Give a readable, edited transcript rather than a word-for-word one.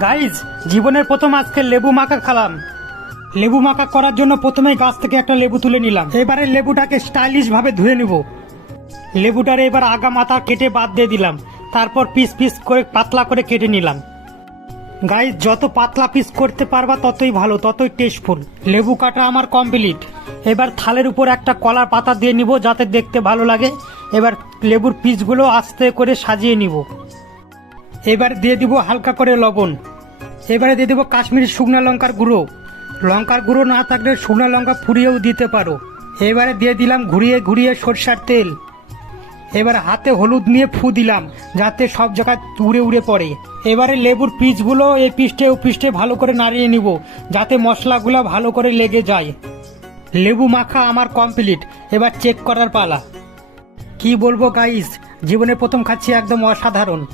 Guys, জীবনের প্রথম আজকে লেবু মাখা খেলাম। লেবু মাখা করার জন্য প্রথমেই গাছ থেকে একটা লেবু তুলে নিলাম। এবারে লেবুটাকে স্টাইলিশ ভাবে ধুয়ে নিব। লেবুটারে এবার আগা মাথা কেটে বাদ দিয়ে দিলাম। তারপর পিস পিস করে পাতলা করে কেটে নিলাম। গাইজ, যত পাতলা পিস করতে পারবা ততই ভালো, ততই টেস্টফুল। লেবু কাটা আমার কমপ্লিট। এবার থালের উপর একটা কলার পাতা দিয়ে নিব যাতে দেখতে ভালো লাগে। এবার লেবুর পিসগুলো আস্তে করে সাজিয়ে নিব। এবার দিয়ে দিব হালকা করে লবণ। এবারে দিয়ে দেবো কাশ্মীরি শুকনো লঙ্কার গুঁড়ো। লঙ্কার গুঁড়ো না থাকলে শুকনো লঙ্কা ফুরিয়েও দিতে পারো। এবারে দিয়ে দিলাম ঘুরিয়ে ঘুরিয়ে সরষার তেল। এবার হাতে হলুদ নিয়ে ফু দিলাম যাতে সব জায়গায় উড়ে উড়ে পড়ে। এবারে লেবুর পিসগুলো এই পিষ্টে ও পিষ্টে ভালো করে নাড়িয়ে নিব যাতে মশলাগুলো ভালো করে লেগে যায়। লেবু মাখা আমার কমপ্লিট। এবার চেক করার পালা। কি বলবো গাইস, জীবনে প্রথম খাচ্ছি, একদম অসাধারণ।